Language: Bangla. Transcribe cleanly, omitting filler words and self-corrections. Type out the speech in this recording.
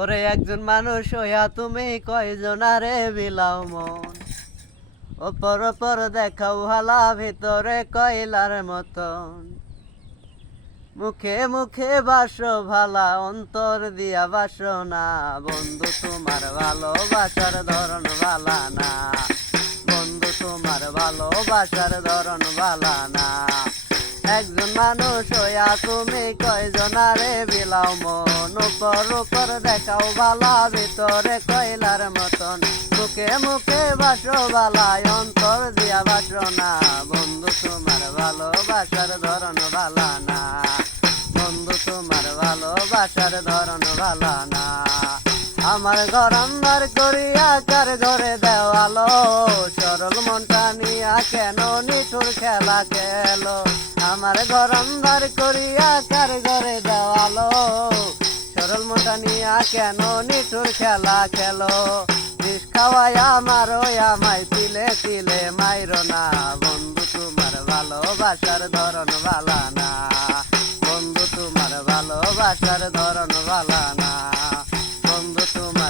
ওরে একজন মানুষ হইয়া তুমি কয়জনারে বিলাও মন, ওপর ওপর দেখাও হালা ভিতরে কয়লার মতন। মুখে মুখে বাসো ভালা অন্তর দিয়া বাসো না, বন্ধু তোমার ভালোবাসার ধরন ভালা না, বন্ধু তোমার ভালোবাসার ধরন ভালা না। একজন মানুষ হইয়া তুমি কয়জনারে বিলাও মন, উপর উপর দেখাও ভালা ভিতরে কয়লার মতন। মুখে মুখে বাসো ভালায় অন্তর দিয়া বাসো না, বন্ধু তোমার ভালোবাসার ধরন ভালা না, বন্ধু তোমার ভালোবাসার ধরন ভালা না। আমার ঘর আন্ধার করিয়া কার ঘরে দেওয়ালো, সরল মনটা নিয়া কেন নিঠুর খেলা খেলো। আমার ঘর আন্ধার করিয়া কার ঘরে দেওয়ালো, সরল মনটা নিয়া কেন নিঠুর খেলা খেলো। বিষ খাওয়াইয়া মারো আমায় তিলে তিলে মাইরো না, বন্ধু তোমার ভালোবাসার ধরন ভালা না, বন্ধু তোমার ভালোবাসার ধরন ভালা না।